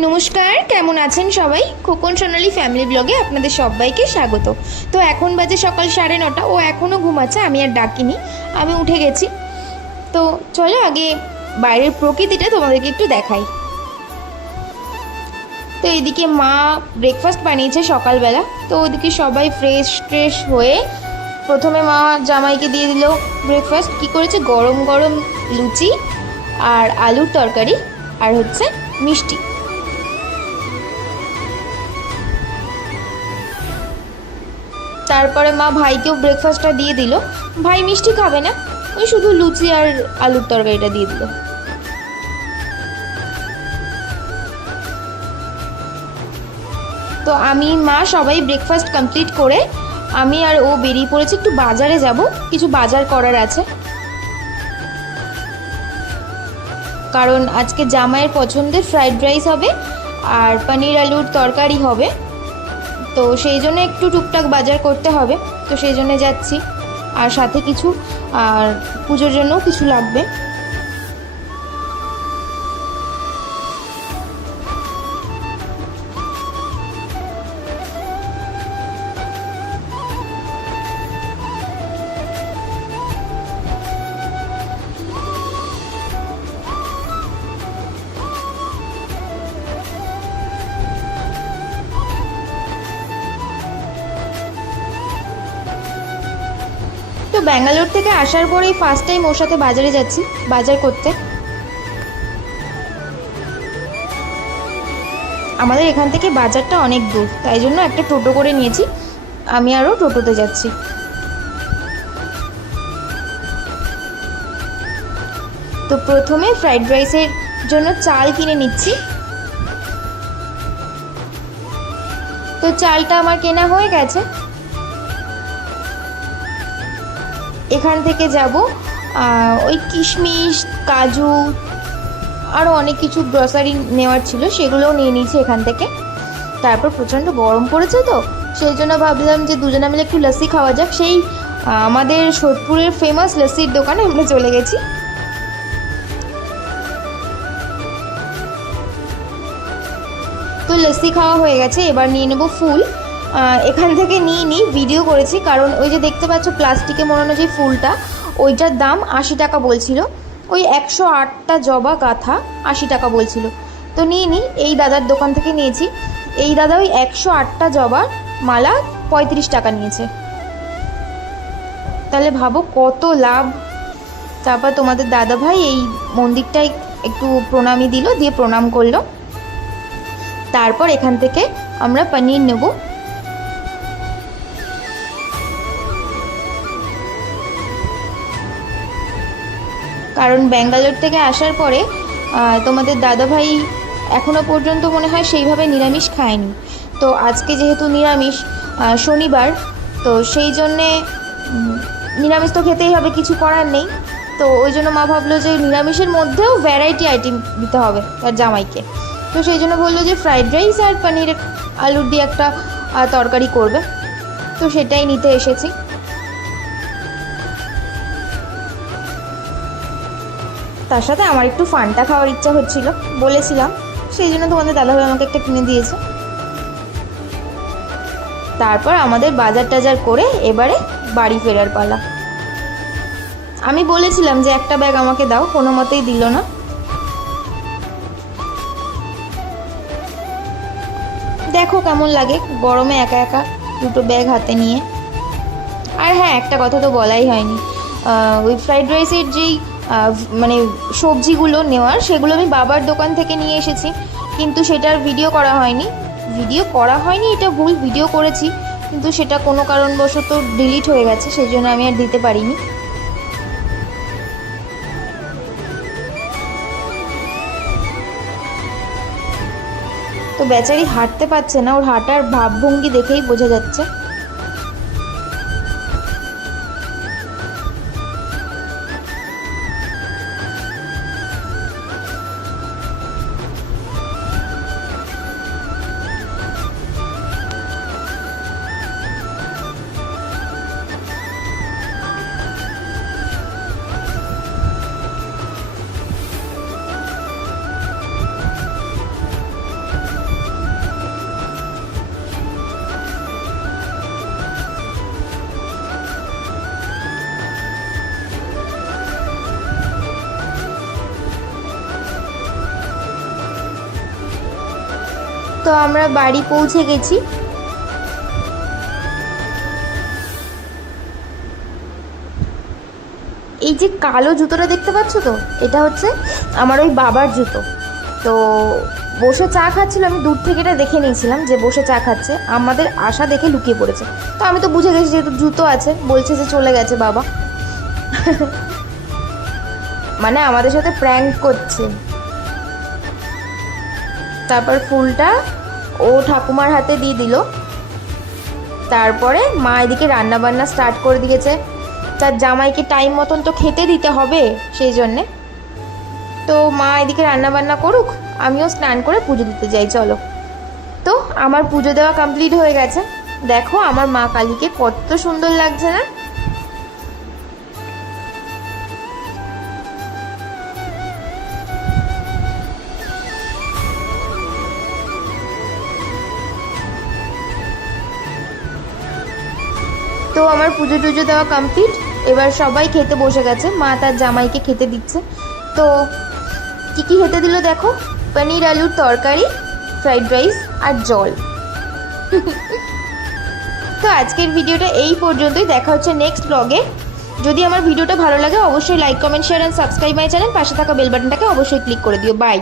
নমস্কার, কেমন আছেন সবাই? খোকন সোনালি ফ্যামিলি ব্লগে আপনাদের সবাইকে স্বাগত। তো এখন বাজে সকাল 9:30। ও এখনও ঘুমাচ্ছে, আমি আর ডাকিনি, আমি উঠে গেছি। তো চলো আগে বাইরের প্রকৃতিটা তোমাদেরকে একটু দেখাই। তো এইদিকে মা ব্রেকফাস্ট বানিয়েছে সকালবেলা। তো ওইদিকে সবাই ফ্রেশ ট্রেশ হয়ে প্রথমে মা জামাইকে দিয়ে দিল ব্রেকফাস্ট। কী করেছে, গরম গরম লুচি আর আলুর তরকারি আর হচ্ছে মিষ্টি। তারপরে মা ভাইকেও ব্রেকফাস্টটা দিয়ে দিল। ভাই মিষ্টি খাবে না, ওই শুধু লুচি আর আলুর তরকারিটা দিয়ে দিল। তো আমি মা সবাই ব্রেকফাস্ট কমপ্লিট করে আমি আর ও বেরিয়ে পড়েছি, একটু বাজারে যাব, কিছু বাজার করার আছে। কারণ আজকে জামাইয়ের পছন্দের ফ্রাইড রাইস হবে আর পনির আলুর তরকারি হবে। তো সেই জন্য একটু টুকটাক বাজার করতে হবে, তো সেই জন্য যাচ্ছি। আর সাথে কিছু আর পুজোর জন্যও কিছু লাগবে। তো ব্যাঙ্গালোর থেকে আসার পরেই ফার্স্ট টাইম ওর সাথে বাজারে যাচ্ছি বাজার করতে। আমাদের এখান থেকে বাজারটা অনেক দূর, তাই জন্য একটা টোটো করে নিয়েছি, আমি আরও টোটোতে যাচ্ছি। তো প্রথমে ফ্রাইড রাইসের জন্য চাল কিনে নিচ্ছি। তো চালটা আমার কেনা হয়ে গেছে। এখান থেকে যাব ওই কিশমিশ, কাজু, আরও অনেক কিছু গ্রসারি নেওয়ার ছিল, সেগুলোও নিয়ে নিয়েছি এখান থেকে। তারপর প্রচণ্ড গরম পড়েছে, তো সেই জন্য ভাবলাম যে দুজনে মিলে একটু লস্যি খাওয়া যাক। সেই আমাদের সোদপুরের ফেমাস লস্যির দোকানে আমরা চলে গেছি। তো লস্যি খাওয়া হয়ে গেছে, এবার নিয়ে নেব ফুল। এখান থেকে নিয়ে নিই, ভিডিও করেছি, কারণ ওই যে দেখতে পাচ্ছ প্লাস্টিকে মোড়ানো যে ফুলটা, ওইটার দাম 80 টাকা বলছিল। ওই 108টা জবা গাঁথা 80 টাকা বলছিল। তো নিয়ে নিই, এই দাদার দোকান থেকে নিয়েছি। এই দাদা ওই 108টা জবার মালা 35 টাকা নিয়েছে। তাহলে ভাবো কত লাভ। তারপর তোমাদের দাদা ভাই এই মন্দিরটাই একটু প্রণামী দিল, দিয়ে প্রণাম করলো। তারপর এখান থেকে আমরা পনির নেব। কারণ ব্যাঙ্গালোর থেকে আসার পরে তোমাদের দাদাভাই এখনও পর্যন্ত মনে হয় সেইভাবে নিরামিষ খায়নি। তো আজকে যেহেতু নিরামিষ, শনিবার, তো সেই জন্যে নিরামিষ তো খেতেই হবে, কিছু করার নেই। তো ওই জন্য মা ভাবলো যে নিরামিষের মধ্যেও ভ্যারাইটি আইটেম দিতে হবে তার জামাইকে। তো সেই জন্য বললো যে ফ্রাইড রাইস আর পনির আলুর দিয়ে একটা তরকারি করবে। তো সেটাই নিতে এসেছি। তার সাথে আমার একটু ফান্টা খাওয়ার ইচ্ছা হচ্ছিল, বলেছিলাম, সেই জন্য তোমাদের দাদাভাই আমাকে একটা কিনে দিয়েছে। তারপর আমাদের বাজার টাজার করে এবারে বাড়ি ফেরার পালা। আমি বলেছিলাম যে একটা ব্যাগ আমাকে দাও, কোনো মতেই দিল না। দেখো কেমন লাগে গরমে একা একা দুটো ব্যাগ হাতে নিয়ে। আর হ্যাঁ, একটা কথা তো বলাই হয়নি, ওই ফ্রাইড রাইসের যেই মানে সবজিগুলো নেওয়ার, সেগুলো আমি বাবার দোকান থেকে নিয়ে এসেছি, কিন্তু সেটার ভিডিও করা হয়নি। এটা ভুল, ভিডিও করেছি, কিন্তু সেটা কোনো কারণবশত ডিলিট হয়ে গেছে, সেই জন্য আমি আর দিতে পারিনি। তো বেচারি হাঁটতে পারছে না, ওর হাঁটার ভাবভঙ্গি দেখেই বোঝা যাচ্ছে। তো আমরা বাড়ি পৌঁছে গেছি। এই যে কালো জুতোটা দেখতে পাচ্ছ তো, এটা হচ্ছে আমার ওই বাবার জুতো। তো বসে চা খাচ্ছিল, আমি দূর থেকে এটা দেখে নিয়েছিলাম যে বসে চা খাচ্ছে, আমাদের আশা দেখে লুকিয়ে পড়েছে। তো আমি তো বুঝে গেছি যেহেতু জুতো আছে, বলছে যে চলে গেছে বাবা। মানে আমাদের সাথে প্র্যাঙ্ক করছে। তারপর ফুলটা ও ঠাকুমার হাতে দিয়ে দিল। তারপরে মা এদিকে রান্না বান্না স্টার্ট করে দিয়েছে, তার জামাইকে টাইম মতন তো খেতে দিতে হবে, সেই জন্যে। তো মা এদিকে রান্না বান্না করুক, আমিও স্নান করে পুজো দিতে যাই। চলো। তো আমার পুজো দেওয়া কমপ্লিট হয়ে গেছে। দেখো আমার মা কালীকে কত সুন্দর লাগছে না? তো আমার পুজো টুজো দেওয়া কমপ্লিট, এবার সবাই খেতে বসে গেছে। মা তার জামাইকে খেতে দিচ্ছে। তো কী কী খেতে দিল দেখো, পনির আলুর তরকারি, ফ্রাইড রাইস আর জল। তো আজকের ভিডিওটা এই পর্যন্তই, দেখা হচ্ছে নেক্সট ব্লগে। যদি আমার ভিডিওটা ভালো লাগে অবশ্যই like comment share and subscribe my channel, পাশে থাকা বেল বাটনটাকে অবশ্যই ক্লিক করে দিও। বাই।